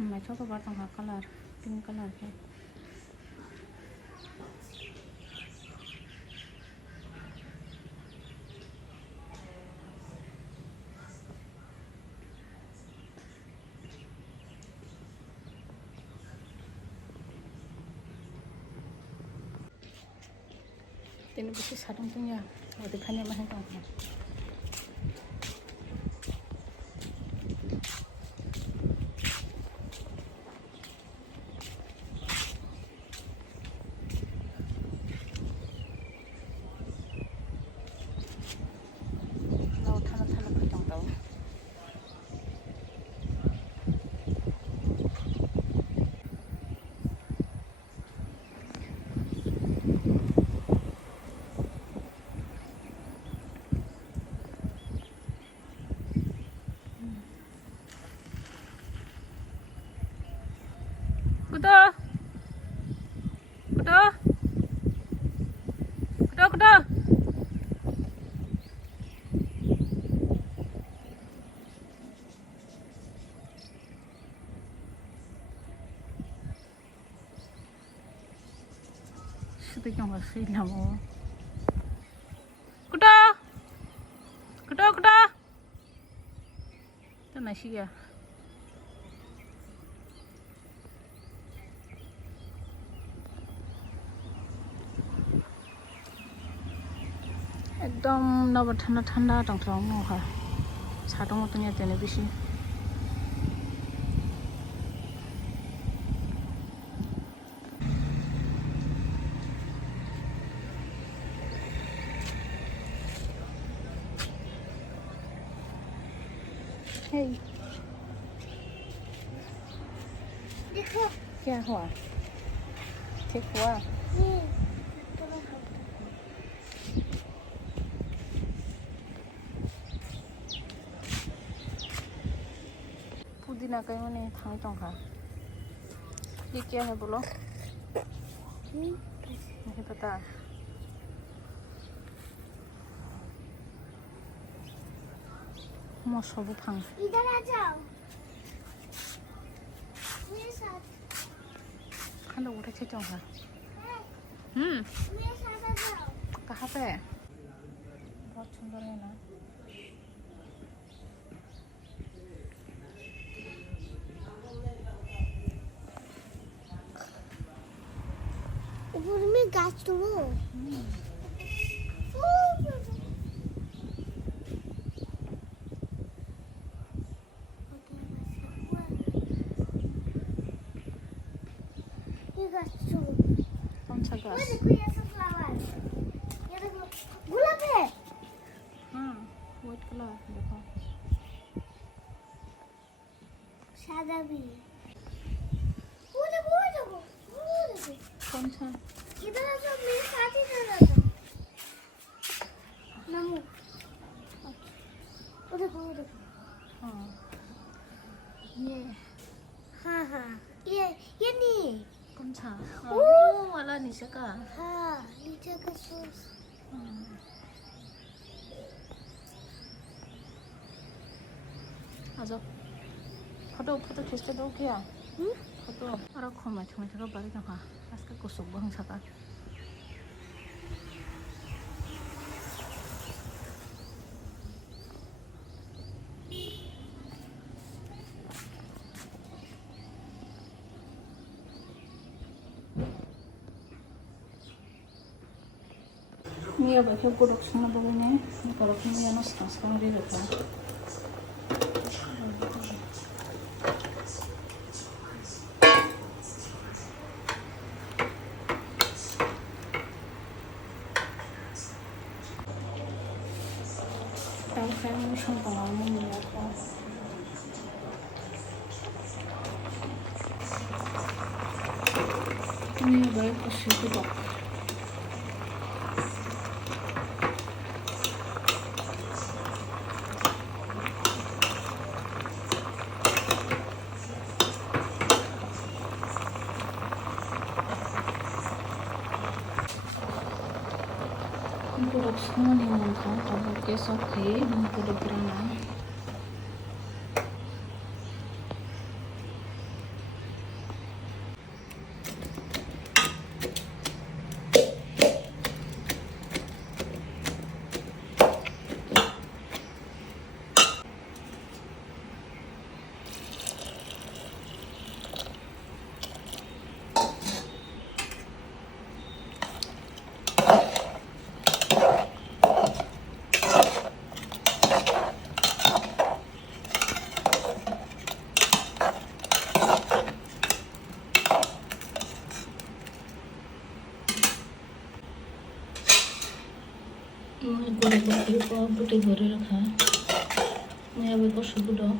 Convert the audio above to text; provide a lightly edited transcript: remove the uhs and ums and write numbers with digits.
मैं तो बात हाँ कलर पिंक कलर है तेने बेसि सादुं तुंया अदेखानि माहाय दं kuda kuda kuda kuda sudah jangan sih namu kuda kuda kuda itu nasi ya एकदम नब ठंडा ठंडा दंथ'र नहा सादुं तुंया तेने बेसि हे देखो क्या हुआ ठीक हुआ पुदीना कहीं मैंने थांग टंका ये क्या है बोलो नहीं पता मौसम फांग इधर आ जाओ मेरे साथ खाना उठे थे टंका मेरे साथ आ जाओ कहाँ पे बहुत सुंदर है ना ऊपर में गाछ तो वो ये गाछ तो कौन सा वो घास देखो ये सब फ्लावर ये देखो गुलाब है हाँ व्हाइट कलर देखो सादा भी है वो देखो वो देखो वो देखो कौन सा इधर आ जाओ मेरे साथ ही इधर आ जाओ नमो वो देखो हाँ ये हाँ हाँ ये नहीं कौन सा ओ वाला नीचे का हाँ नीचे का सॉस आ जाओ फोटो फोटो खींचते दो क्या फोटो और खोमा छोमा छोका बारी दंखा आज का कुछ बहन सका Mira, por ejemplo, lo que son las bobinas, por ejemplo, ya no están, se van a abrir acá. Đang xem không có mình nữa không? Như vậy có sự tự động. Purok semua nih mangkal, kalau kesok he, purok berana. Budak-budak itu buat di goreng kan. Ini apa kau sudah?